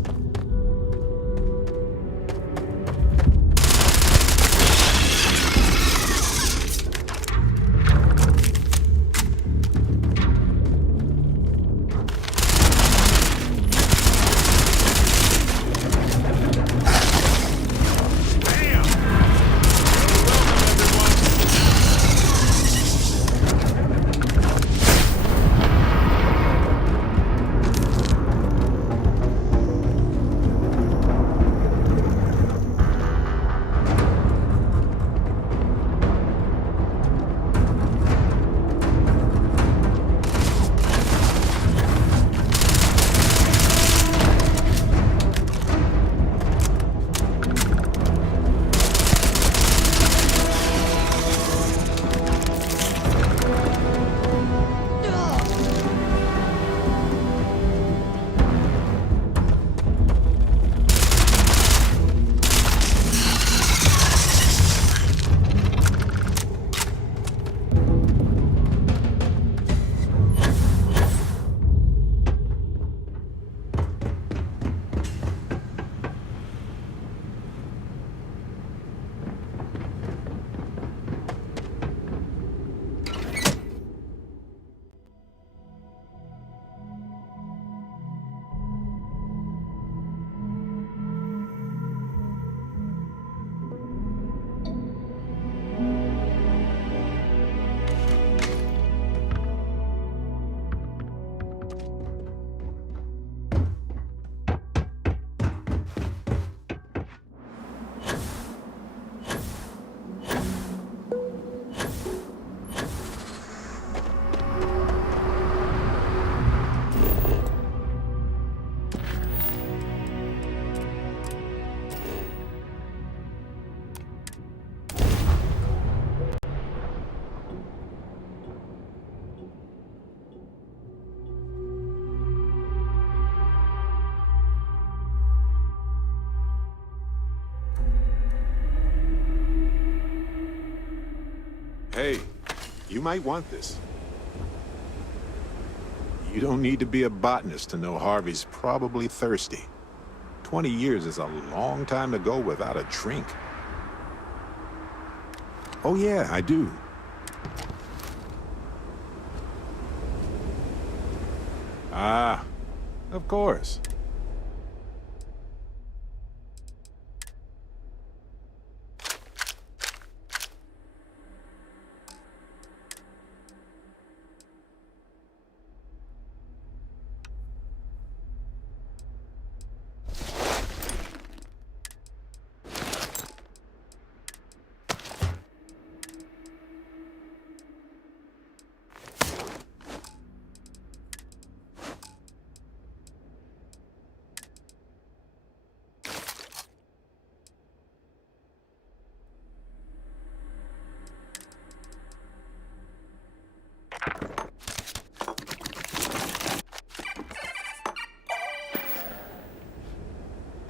Hey, you might want this. You don't need to be a botanist to know Harvey's probably thirsty. 20 years is a long time to go without a drink. Oh yeah, I do. Ah, of course.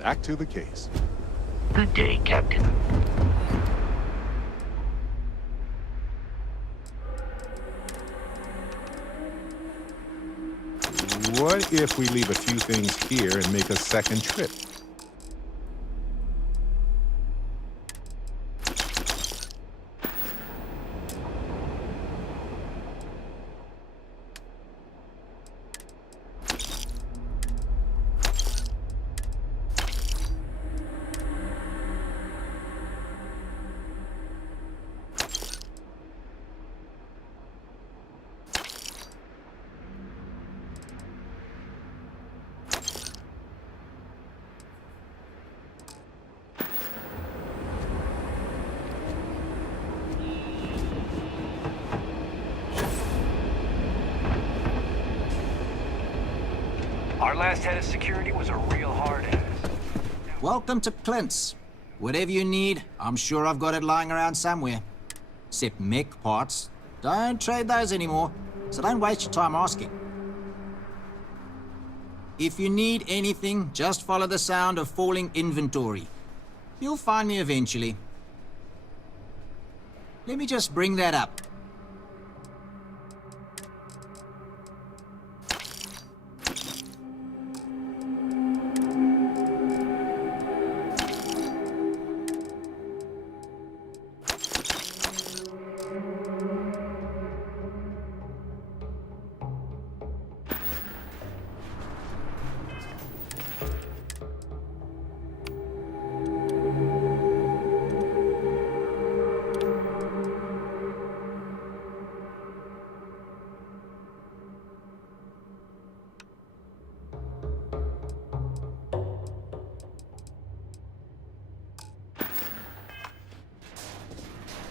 Back to the case. Good day, Captain. What if we leave a few things here and make a second trip? Our last head of security was a real hard ass. Welcome to Clint's. Whatever you need, I'm sure I've got it lying around somewhere. Except mech parts. Don't trade those anymore, so don't waste your time asking. If you need anything, just follow the sound of falling inventory. You'll find me eventually. Let me just bring that up.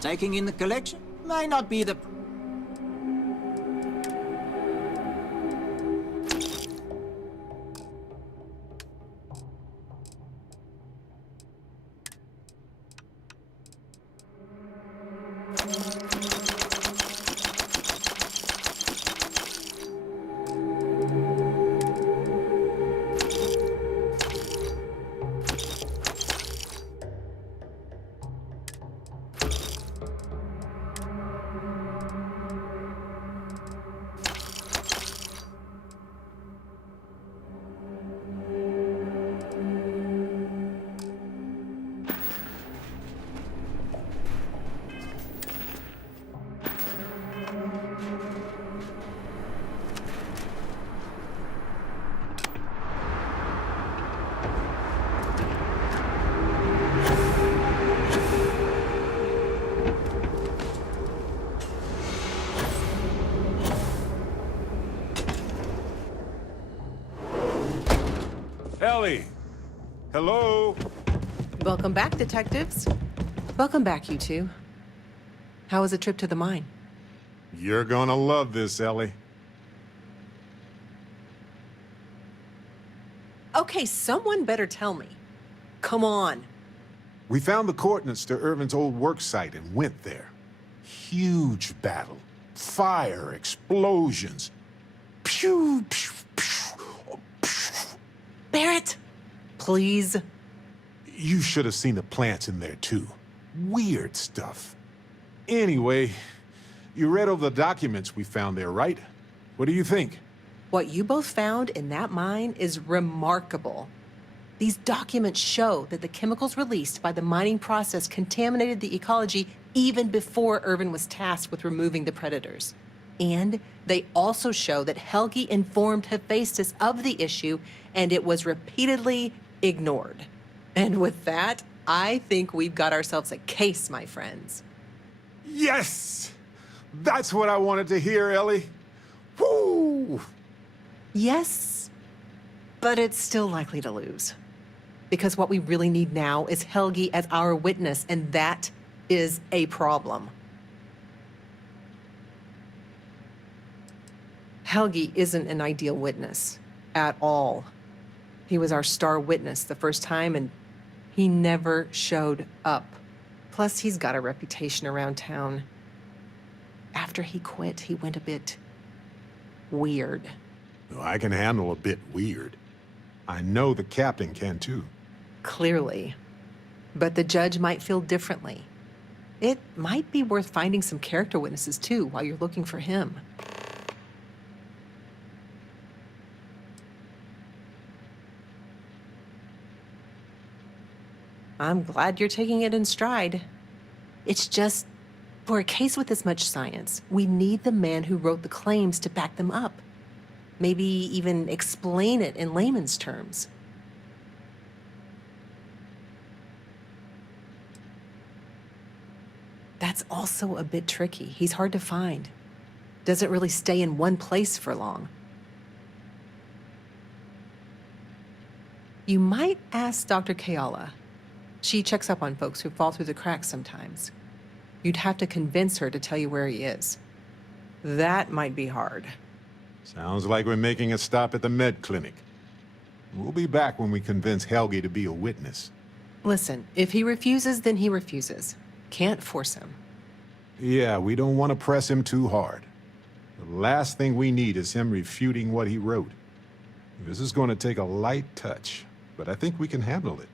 Taking in the collection may not be the... Ellie! Hello? Welcome back, detectives. Welcome back, you two. How was the trip to the mine? You're gonna love this, Ellie. Okay, someone better tell me. Come on. We found the coordinates to Irvin's old work site and went there. Huge battle. Fire, explosions. Pew, pew, pew, pew. Barrett, please. You should have seen the plants in there, too. Weird stuff. Anyway, you read over the documents we found there, right? What do you think? What you both found in that mine is remarkable. These documents show that the chemicals released by the mining process contaminated the ecology even before Irvin was tasked with removing the predators. And they also show that Helgi informed Hephaestus of the issue, and it was repeatedly ignored. And with that, I think we've got ourselves a case, my friends. Yes! That's what I wanted to hear, Ellie. Woo! Yes, but it's still likely to lose. Because what we really need now is Helgi as our witness, and that is a problem. Helgi isn't an ideal witness at all. He was our star witness the first time, and he never showed up. Plus, he's got a reputation around town. After he quit, he went a bit weird. I can handle a bit weird. I know the captain can too. Clearly. But the judge might feel differently. It might be worth finding some character witnesses too while you're looking for him. I'm glad you're taking it in stride. It's just, for a case with this much science, we need the man who wrote the claims to back them up. Maybe even explain it in layman's terms. That's also a bit tricky. He's hard to find. Doesn't really stay in one place for long. You might ask Dr. Kayala. She checks up on folks who fall through the cracks sometimes. You'd have to convince her to tell you where he is. That might be hard. Sounds like we're making a stop at the med clinic. We'll be back when we convince Helge to be a witness. Listen, if he refuses, then he refuses. Can't force him. Yeah, we don't want to press him too hard. The last thing we need is him refuting what he wrote. This is going to take a light touch, but I think we can handle it.